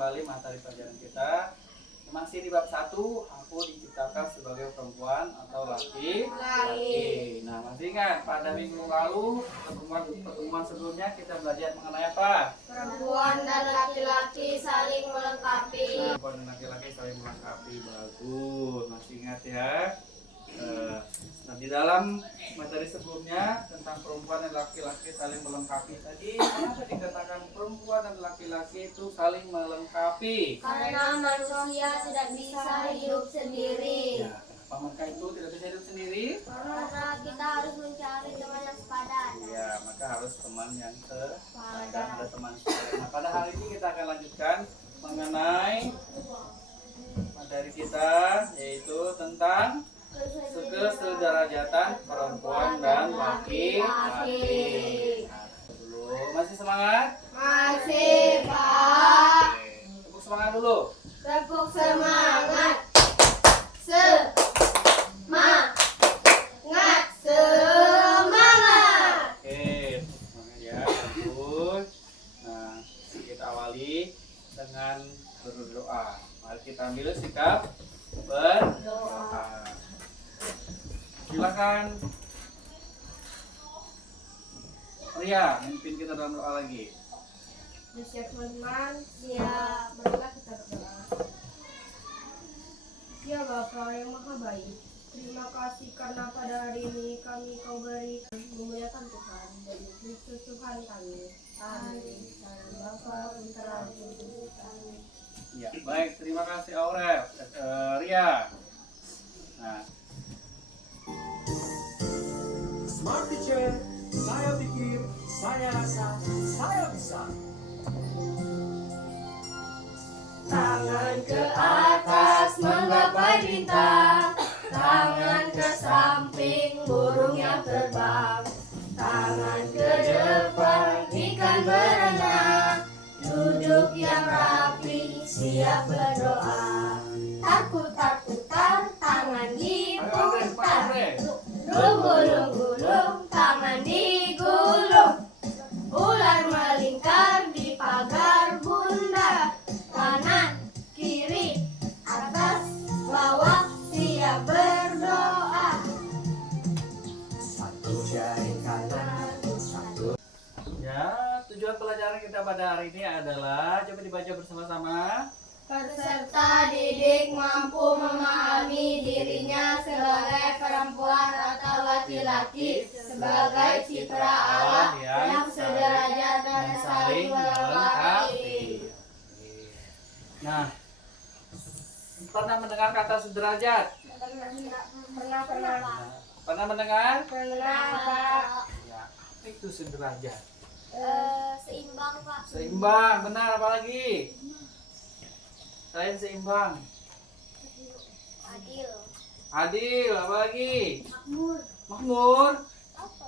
kembali materi pelajaran kita. Masih di bab 1, aku diciptakan sebagai perempuan atau laki-laki. Nah, masih ingat pada minggu lalu pertemuan sebelumnya kita belajar mengenai apa? Perempuan dan laki-laki saling melengkapi. Nah, perempuan dan laki-laki saling melengkapi. Bagus, masih ingat ya? Nah, di dalam materi sebelumnya tentang perempuan dan laki-laki saling melengkapi tadi, kenapa dikatakan perempuan dan laki-laki itu saling melengkapi? Karena manusia tidak bisa hidup sendiri. Ya, kenapa mereka itu tidak bisa hidup sendiri? Karena kita harus mencari teman yang sepadan. Ya, maka harus teman yang sepadan, ada teman sepadan. Nah, pada hari ini kita akan lanjutkan mengenai materi kita, yaitu tentang kesederajatan perempuan dan laki-laki. Nah, dulu masih semangat? Masih, Pak. Tepuk semangat dulu. Tepuk semangat. Semangat. Semangat. Oke, semangat ya, bagus. Nah, kita awali dengan berdoa. Mari kita ambil sikap berdoa. Silakan Ria, memimpin kita dalam doa lagi. Siap teman-teman, siap. Marilah kita berdoa. Ya Bapa yang Maha Baik, terima kasih karena pada hari ini kau beri memuliakan Tuhan dan Kristus Tuhan kami. Amin. Dalam Bapa Putra dan Kudus. Amin. Ya, baik, terima kasih Aurel, Ria. Nah, Smart Teacher, saya pikir, saya rasa, saya bisa. Tangan ke atas menggapai bintang, tangan ke samping burung yang terbang, tangan ke depan ikan berenang, duduk yang rapi siap berdoa. Putar-putar tangan diputar, gulung-gulung tangan digulung, ular melingkar di pagar bunda, kanan kiri atas bawah siap berdoa. Satu jari kanan, satu. ya, tujuan pelajaran kita pada hari ini adalah, coba dibaca bersama-sama. Peserta didik mampu memahami dirinya sebagai perempuan atau laki-laki sebagai citra Allah yang sederajat dan saling melengkapi. Nah, pernah mendengar kata sederajat? Pernah mendengar? Pak. Ya, apa itu sederajat? Seimbang, Pak. Seimbang, benar. Apalagi? Selain seimbang, Adil. adil, apalagi? Makmur. Makmur, Apa?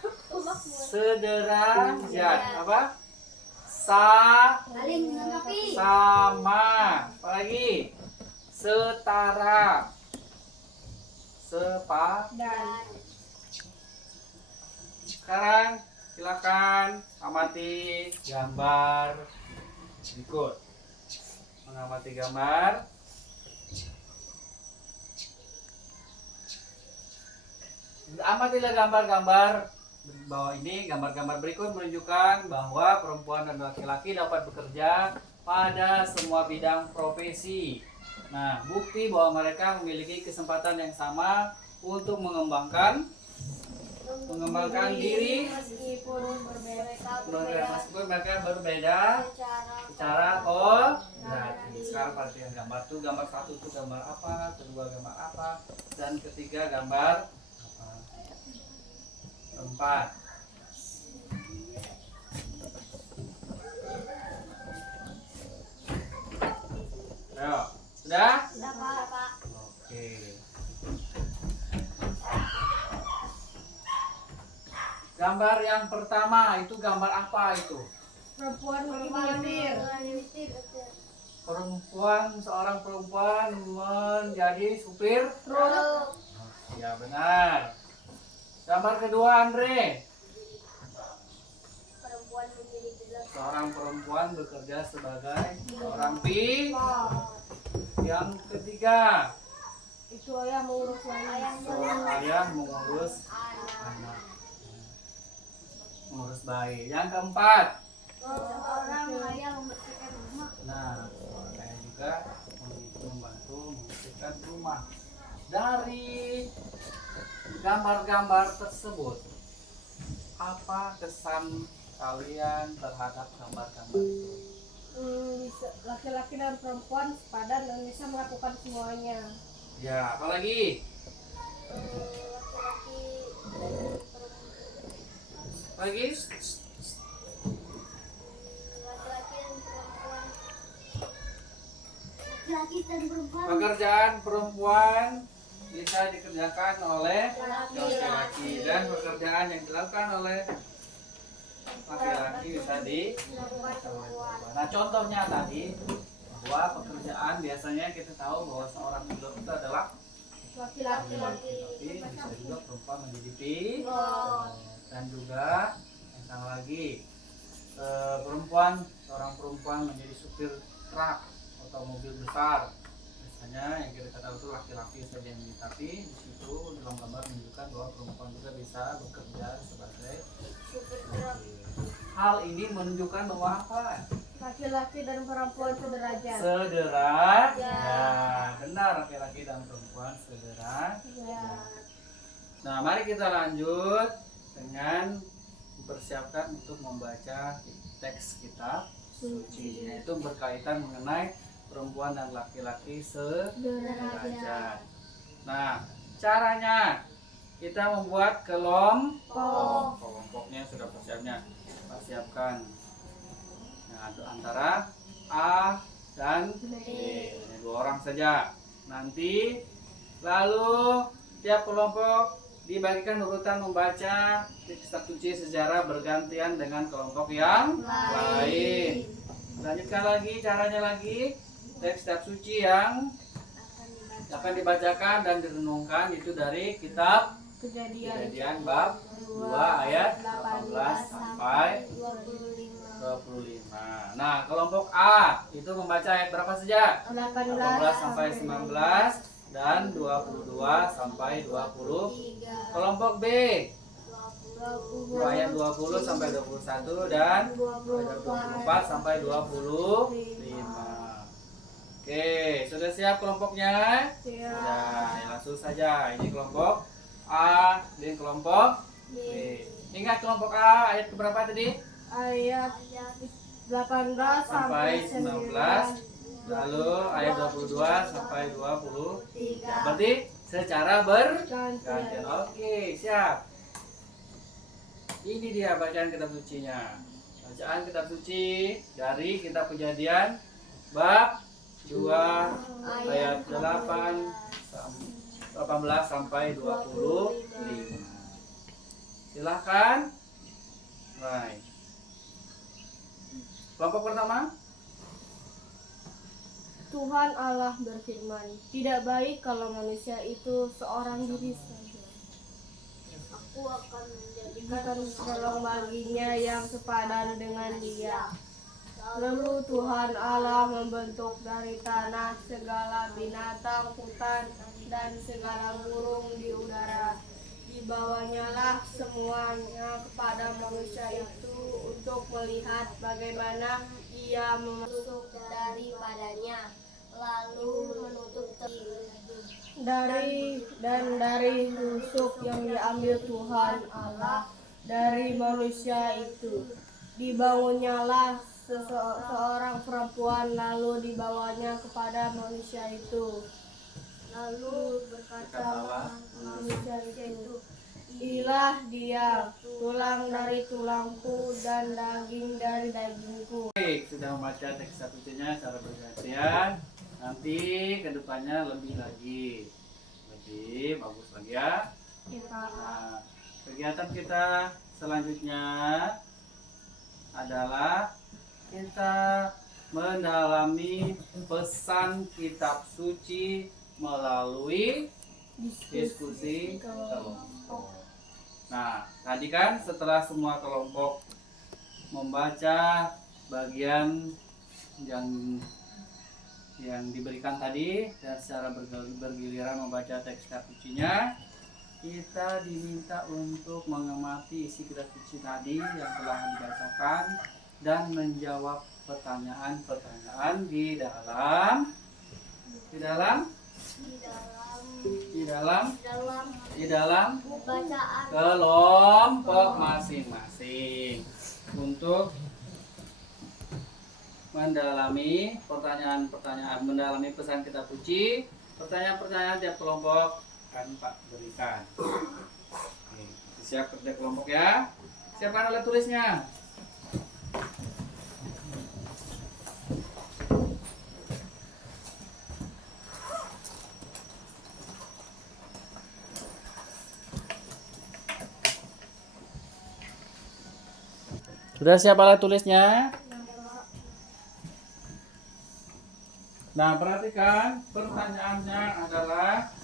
Makmur. sederajat, apa? Saling melengkapi. Sama, apalagi? Setara, Dan Sekarang silakan amati gambar berikut. Mengamati gambar. Amatilah gambar-gambar bawah ini. Gambar-gambar berikut menunjukkan bahwa perempuan dan laki-laki dapat bekerja pada semua bidang profesi. Nah, bukti bahwa mereka memiliki kesempatan yang sama untuk mengembangkan diri meskipun meskipun mereka berbeda secara berarti. Sekarang perhatikan gambar tuh, gambar 1 itu gambar apa, kedua gambar apa, dan ketiga gambar apa? 4. Ayo, sudah? Sudah, Pak. Oke. Gambar yang pertama itu gambar apa itu? Perempuan menyetir. Seorang perempuan menjadi supir Truk. Ya, benar. Gambar kedua, Andre. Perempuan memiliki seorang perempuan bekerja sebagai seorang Yang ketiga, Itu ayah mengurus ayah. seorang ayah mengurus anak, mengurus bayi. Yang keempat, Seorang ayah membersihkan rumah. nah seorang ayah juga membantu membersihkan rumah. Dari gambar-gambar tersebut, apa kesan kalian terhadap gambar-gambar itu? Laki-laki dan perempuan sepadan dan bisa melakukan semuanya. Ya, apalagi? Lagi? Laki-laki dan perempuan. Pekerjaan perempuan bisa dikerjakan oleh laki-laki dan pekerjaan yang dilakukan oleh laki-laki bisa dilakukan oleh perempuan. Nah, contohnya tadi bahwa pekerjaan biasanya kita tahu bahwa seorang pilot itu adalah Laki-laki. tapi bisa juga perempuan menjadi pilot dan juga yang sama lagi seorang perempuan menjadi supir truk atau mobil besar. Biasanya yang kita tahu itu laki-laki saja yang menjadi, tapi di situ dalam gambar menunjukkan bahwa perempuan juga bisa bekerja sebagai supir truk. Hal ini menunjukkan bahwa apa? Laki-laki dan perempuan sederajat. Sederajat. Ya, benar, laki-laki dan perempuan sederajat. Ya. Nah, mari kita lanjut dengan mempersiapkan untuk membaca teks kitab suci, yaitu berkaitan mengenai perempuan dan laki-laki sederajat. Nah, caranya kita membuat kelompoknya sudah persiapkan. Nah, antara A dan B, hanya 2 orang saja. Nanti lalu tiap kelompok dibagikan urutan membaca kitab suci secara bergantian dengan kelompok yang lain. Lanjutkan lagi caranya lagi. Teks kitab suci yang akan dibacakan dan direnungkan itu dari kitab Kejadian bab 2 ayat 18 sampai 25. Nah, kelompok A itu membaca ayat berapa saja? 18 sampai 19 dan 22 sampai 20. Kelompok B ayat 20 sampai 21 dan ayat 24 sampai 25. Oke, sudah siap kelompoknya? Ya, langsung saja. Ini kelompok A dan kelompok B. Ingat kelompok A ayat berapa tadi? Ayat 18 Sampai 19. Lalu ayat 22 sampai 23. Berarti secara bergantian. Oke, siap. Ini dia bacaan kitab sucinya. Bacaan kitab suci dari kitab Kejadian bab 2 ayat 18 sampai 25. Silahkan. Baik. Kelompok pertama. Tuhan Allah berfirman, tidak baik kalau manusia itu seorang diri saja. Aku akan menjadikan tolong baginya yang sepadan dengan dia. Lalu Tuhan Allah membentuk dari tanah segala binatang hutan dan segala burung di udara. Dibawanya lah semuanya kepada manusia itu untuk melihat bagaimana ia masuk daripadanya, lalu menutup dari rusuk yang diambil Tuhan Allah dari manusia itu. Dibangunnyalah seorang perempuan, lalu dibawanya kepada manusia itu. Lalu berkatalah manusia itu, inilah dia, tulang dari tulangku dan daging dari dagingku. Baik, sudah membaca teks sucinya secara bergantian. Nanti kedepannya lebih bagus lagi ya. Nah, kegiatan kita selanjutnya adalah kita mendalami pesan kitab suci melalui diskusi kelompok. Nah, tadi kan setelah semua kelompok membaca bagian yang diberikan tadi dan secara bergiliran membaca teks kitab sucinya. Kita diminta untuk mengamati isi kitab suci tadi yang telah dibacakan dan menjawab pertanyaan-pertanyaan di dalam bacaan kelompok masing-masing untuk mendalami mendalami pesan kitab suci. Pertanyaan-pertanyaan tiap kelompok akan Pak berikan. Oke, siap kerja kelompok ya. Siapkan alat tulisnya. Sudah siap alat tulisnya? Nah, perhatikan pertanyaannya adalah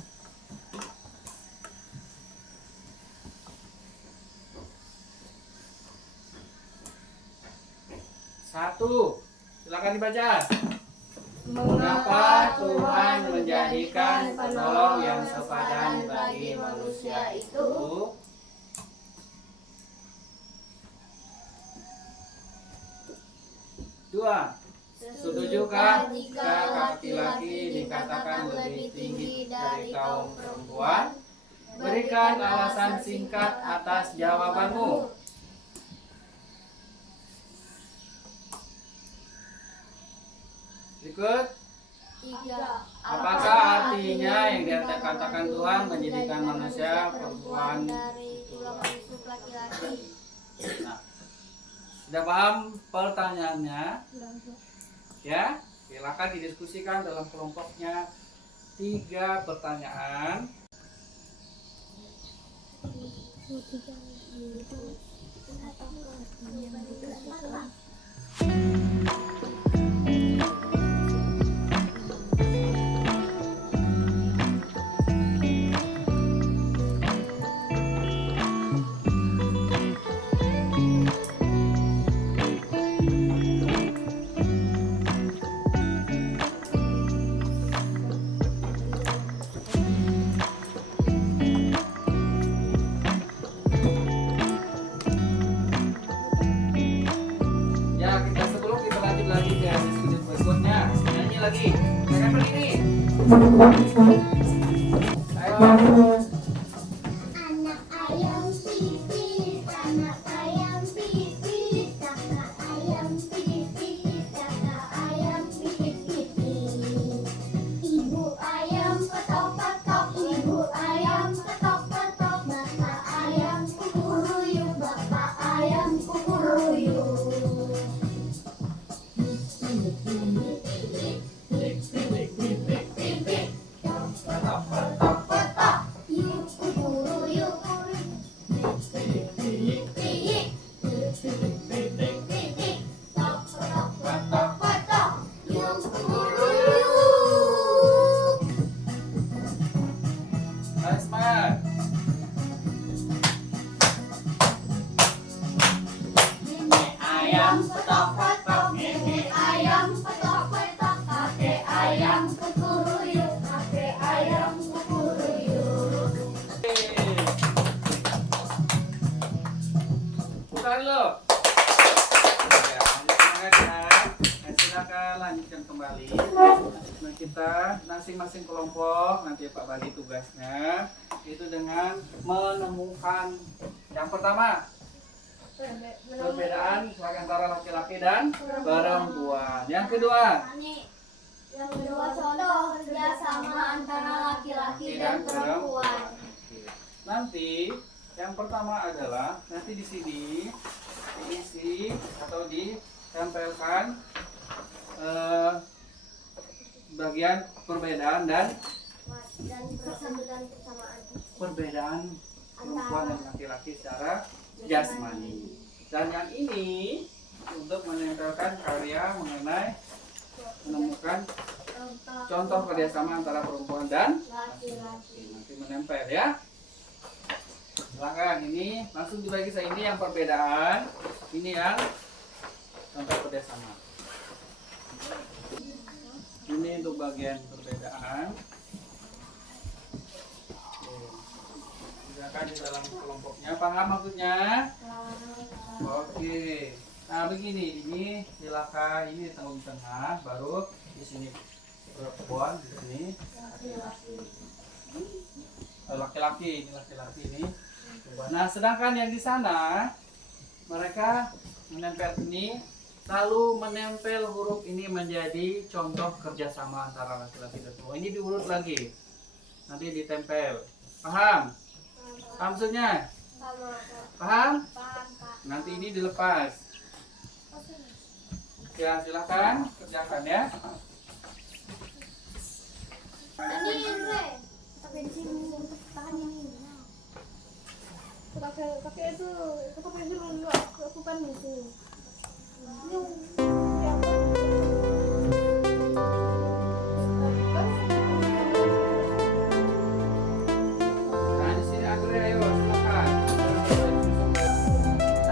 satu. Silakan dibaca. Mengapa Tuhan menjadikan penolong yang sepadan bagi manusia itu? Dua. Setujukah jika laki-laki dikatakan lebih tinggi dari kaum perempuan? Berikan alasan singkat atas jawabanmu. Berikut. 3. Apakah artinya yang dikatakan Tuhan menjadikan manusia perempuan dari tulang rusuk laki-laki? Nah, sudah paham pertanyaannya? Ya, silakan didiskusikan dalam kelompoknya. 3 pertanyaan. Ya, sebelum kita lanjut lagi ke diskusi berikutnya, nyanyi lagi. Jangan berdiri. Ayo. Anak ayam pipit, anak ayam pipit, kakak ayam pipit, kakak ayam pipit. Ibu ayam petok-petok, ibu ayam petok-petok, bapak ayam kukuruyuk, bapak ayam kukuruyuk. Petok-petok, yuk kukuruyuk, tiik, titik, petok-petok, yuk kukuruyuk. Ayo semangat. Nenek ayam petok-petok, nenek ayam petok-petok, kakek ayam kukuruyuk, kakek ayam kukuruyuk. Bukan lo. Ya, semangat ya. Dan silakan lanjutkan kembali. Nah, kita masing-masing kelompok nanti Pak bagi tugasnya itu dengan menemukan yang pertama perbedaan antara laki-laki dan perempuan. Yang kedua, Yang kedua, contoh kerjasama antara laki-laki dan perempuan. nanti yang pertama adalah nanti di sini diisi atau ditempelkan bagian perbedaan dan persamaan. perbedaan perempuan dan laki-laki secara jasmani. Dan yang ini untuk menempelkan karya mengenai menemukan contoh kerjasama antara perempuan dan Laki-laki. nanti menempel ya. Silakan, ini langsung dibagi saya, ini yang perbedaan, ini yang contoh kerjasama. Ini untuk bagian perbedaan. Silakan di dalam kelompoknya, paham maksudnya? Oke. Nah begini, ini silakan ini di tengah, baru di sini perempuan, di sini laki-laki, ini laki-laki ini. Nah sedangkan yang di sana mereka menempel ini, lalu menempel huruf ini menjadi contoh kerjasama antara laki-laki dan perempuan. Ini diurut lagi, nanti ditempel. Paham? Paham maksudnya? Paham? Nanti ini dilepas. Ya silakan kerjakan ya. Kakek itu pensil dulu, aku kan itu. Nah di sini akhirnya ayo silakan.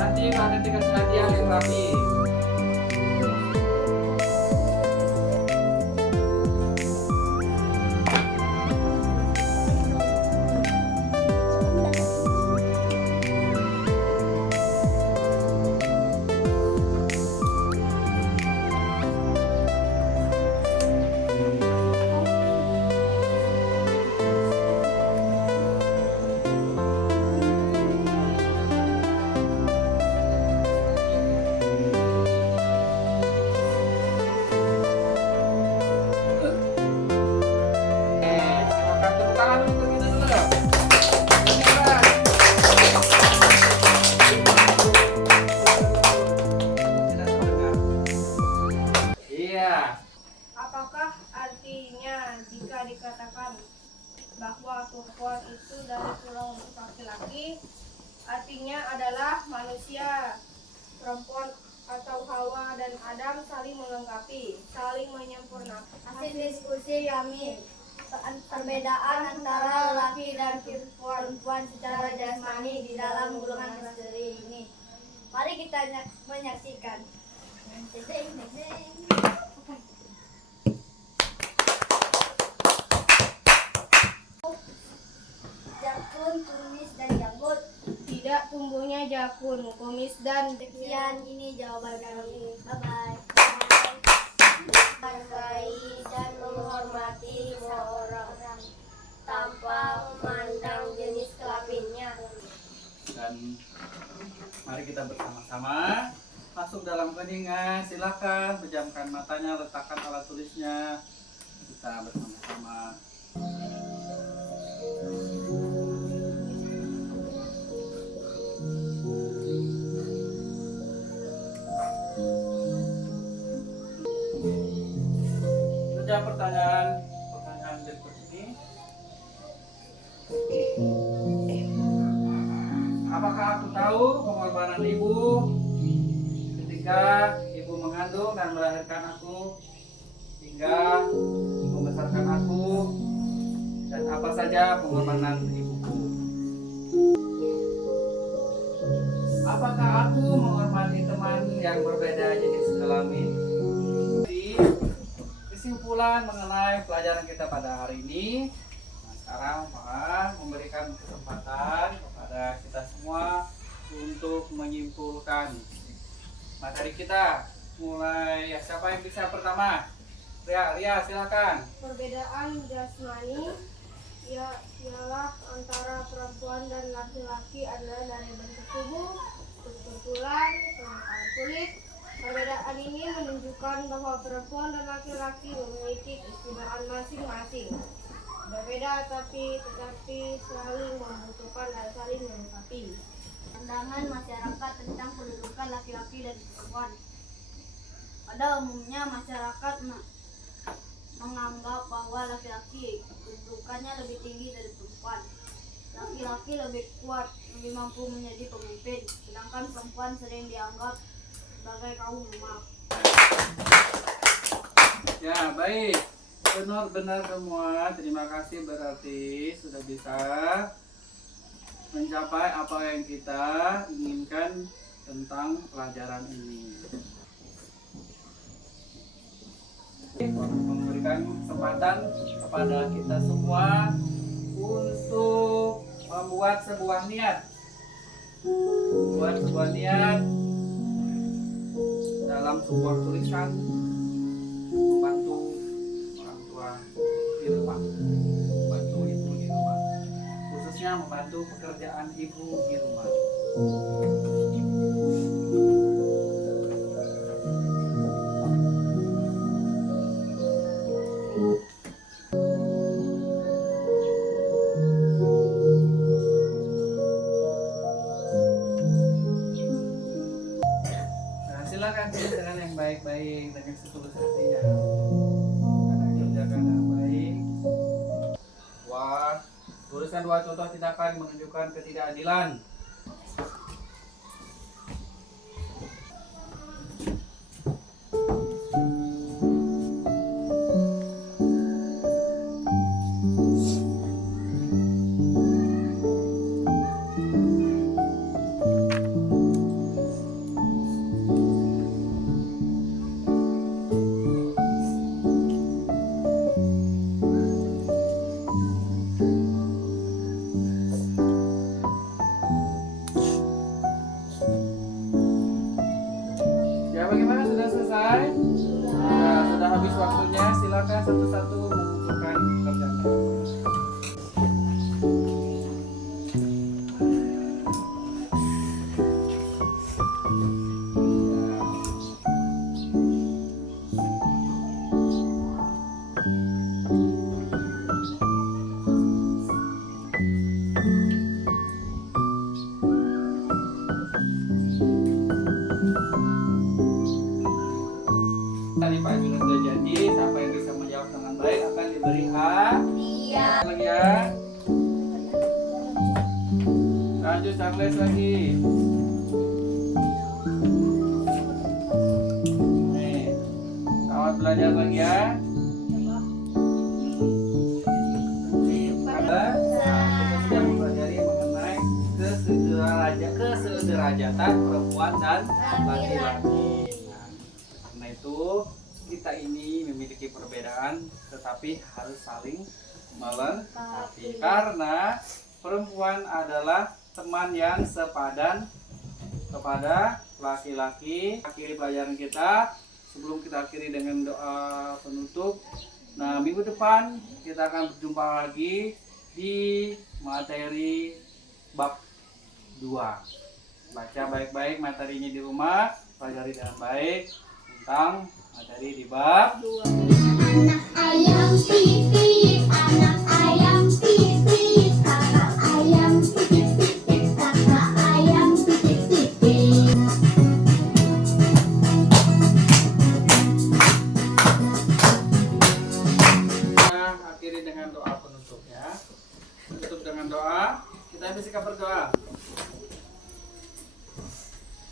Nanti dikasih hadiah yang rapi. Silakan tepuk tangan untuk kita dulu. Iya. Apakah artinya jika dikatakan bahwa perempuan itu dari tulang rusuk laki-laki, artinya adalah manusia, perempuan atau Hawa dan Adam saling melengkapi, saling menyempurnakan. Hasil diskusi kami, perbedaan antara laki dan perempuan secara jasmani di dalam golongan misteri ini. Mari kita menyaksikan. Jakun, kumis, dan janggut. Tidak tumbuhnya jakun, kumis dan Sekian ini jawaban kami. Bye-bye. Menghargai dan menghormati seorang tanpa memandang jenis kelaminnya. Dan mari kita bersama-sama masuk dalam keningan. Silakan pejamkan matanya, letakkan alat tulisnya. Kita bersama-sama. Kerja pertanyaan berikut ini. Apakah aku tahu pengorbanan ibu ketika ibu mengandung dan melahirkan aku hingga membesarkan aku, dan apa saja pengorbanan ibuku? Apakah aku menghormati teman yang berbeda jenis kelamin? Jadi, kesimpulan mengenai pelajaran kita pada hari ini. Nah, sekarang memberikan kesempatan kepada kita semua untuk menyimpulkan materi kita. Mulai siapa yang bisa pertama? Ria silakan. perbedaan jasmani ialah antara perempuan dan laki-laki adalah dari bentuk tubuh, struktur tulang, permukaan kulit. Perbedaan ini menunjukkan bahwa perempuan dan laki-laki memiliki keistimewaan masing-masing. Berbeda tetapi saling membutuhkan dan saling melengkapi. Pandangan masyarakat tentang kedudukan laki-laki dan perempuan. Pada umumnya masyarakat menganggap bahwa laki-laki kedudukannya lebih tinggi dari perempuan. Laki-laki lebih kuat, lebih mampu menjadi pemimpin, sedangkan perempuan sering dianggap sebagai kaum lemah. Ya, baik. Benar-benar semua. Terima kasih, berarti sudah bisa mencapai apa yang kita inginkan tentang pelajaran ini. memberikan kesempatan kepada kita semua untuk membuat sebuah niat. Buat sebuah niat dalam sebuah tulisan membantu orang tua di rumah, membantu ibu di rumah, khususnya membantu pekerjaan ibu di rumah. Nah, silakan tulis dengan yang baik-baik dengan setulus hatinya. Karena kerjakan dengan baik. Wah, tulisan dua contoh tindakan menunjukkan ketidakadilan. Ya, bagaimana, sudah selesai? Sudah habis waktunya. Silakan satu-satu mengumpulkan pekerjaannya. Tadi Pak Jun sudah janji, siapa yang bisa menjawab dengan baik akan diberi hadiah. Lagi ya. Lanjut Charles lagi. Nih, selamat belajar lagi ya. Kita sudah mempelajari mengenai kesederajatan perempuan dan laki-laki. Karena itu kita ini memiliki perbedaan tetapi harus saling melengkapi. Karena perempuan adalah teman yang sepadan kepada laki-laki. Akhiri pelajaran kita. Sebelum kita akhiri dengan doa penutup, nah minggu depan kita akan berjumpa lagi di materi bab 2. Baca baik-baik materinya di rumah, pelajari dengan baik tentang materi di bab 2. Anak ayam pipit, anak ayam pipit, kakak ayam pipit pipit, kakak ayam pipit pipit. Kita akhiri dengan doa penutup ya. Tutup dengan doa. Kita bersikap berdoa.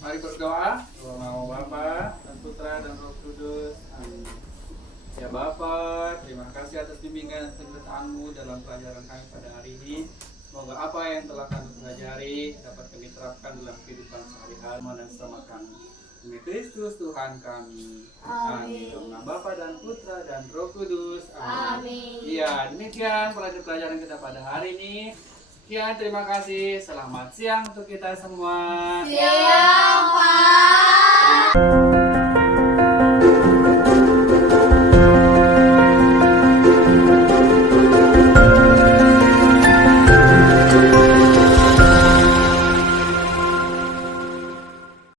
Mari berdoa. Dalam nama Bapa dan Putra dan Roh Kudus. Amin. Ya Bapa, terima kasih atas bimbingan dan penyertaan-Mu dalam pelajaran kami pada hari ini. Semoga apa yang telah kami pelajari dapat kami terapkan dalam kehidupan sehari-hari dan sama kami. Demi Kristus Tuhan kami. Amin. Dalam nama Bapa dan Putra dan Roh Kudus. Amin. Iya, demikian pelajaran kita pada hari ini. Sekian, terima kasih. Selamat siang untuk kita semua. Siapa?